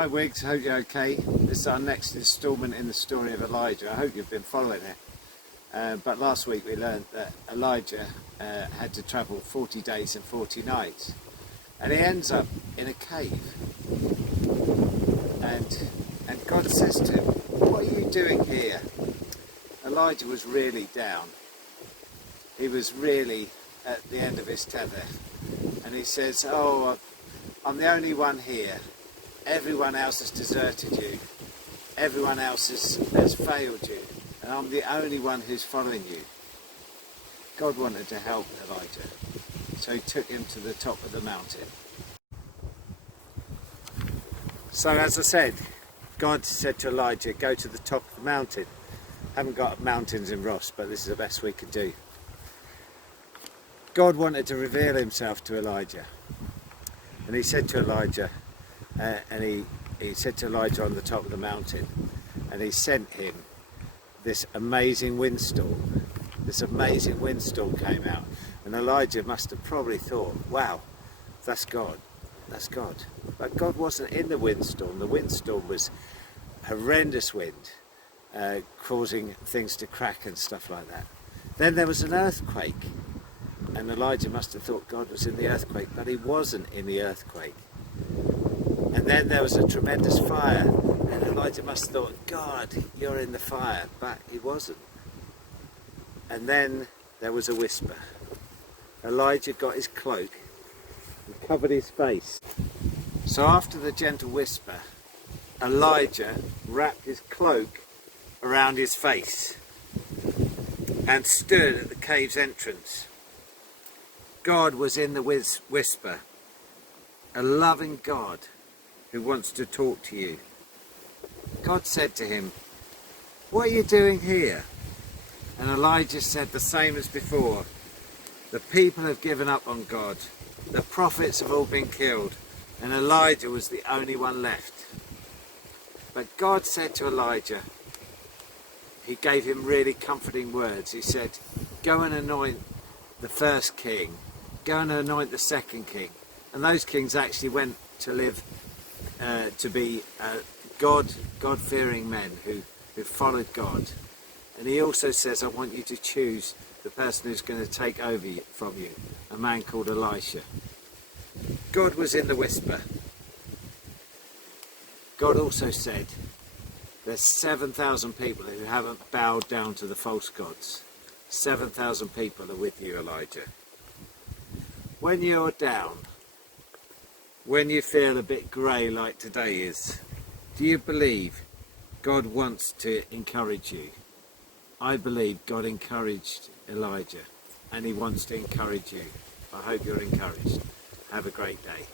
Hi Wiggs, hope you're okay. This is our next instalment in the story of Elijah. I hope you've been following it. But last week we learned that Elijah had to travel 40 days and 40 nights. And he ends up in a cave. And God says to him, "What are you doing here?" Elijah was really down. He was really at the end of his tether. And he says, "Oh, I'm the only one here. Everyone else has deserted you. Everyone else has failed you. And I'm the only one who's following you." God wanted to help Elijah. So he took him to the top of the mountain. So as I said, God said to Elijah, "Go to the top of the mountain." Haven't got mountains in Ross, but this is the best we could do. God wanted to reveal himself to Elijah. And he said to Elijah, he said to Elijah on the top of the mountain, and he sent him this amazing windstorm. This amazing windstorm came out, and Elijah must have probably thought, "Wow, that's God, that's God." But God wasn't in the windstorm. The windstorm was horrendous wind, causing things to crack and stuff like that. Then there was an earthquake, and Elijah must have thought God was in the earthquake, but he wasn't in the earthquake. And then there was a tremendous fire, and Elijah must have thought, "God, you're in the fire," but he wasn't. And then there was a whisper. Elijah got his cloak and covered his face. So after the gentle whisper, Elijah wrapped his cloak around his face and stood at the cave's entrance. God was in the whisper, a loving God who wants to talk to you. God said to him, "What are you doing here?" And Elijah said the same as before. "The people have given up on God. The prophets have all been killed, and Elijah was the only one left." But God said to Elijah, he gave him really comforting words. He said, "Go and anoint the first king. Go and anoint the second king." And those kings actually went to live to be God-fearing men who followed God. And he also says, "I want you to choose the person who's going to take over from you, a man called Elisha." God was in the whisper. God also said, "There's 7,000 people who haven't bowed down to the false gods. 7,000 people are with you, Elijah." When you're down, when you feel a bit grey like today is, do you believe God wants to encourage you? I believe God encouraged Elijah, and he wants to encourage you. I hope you're encouraged. Have a great day.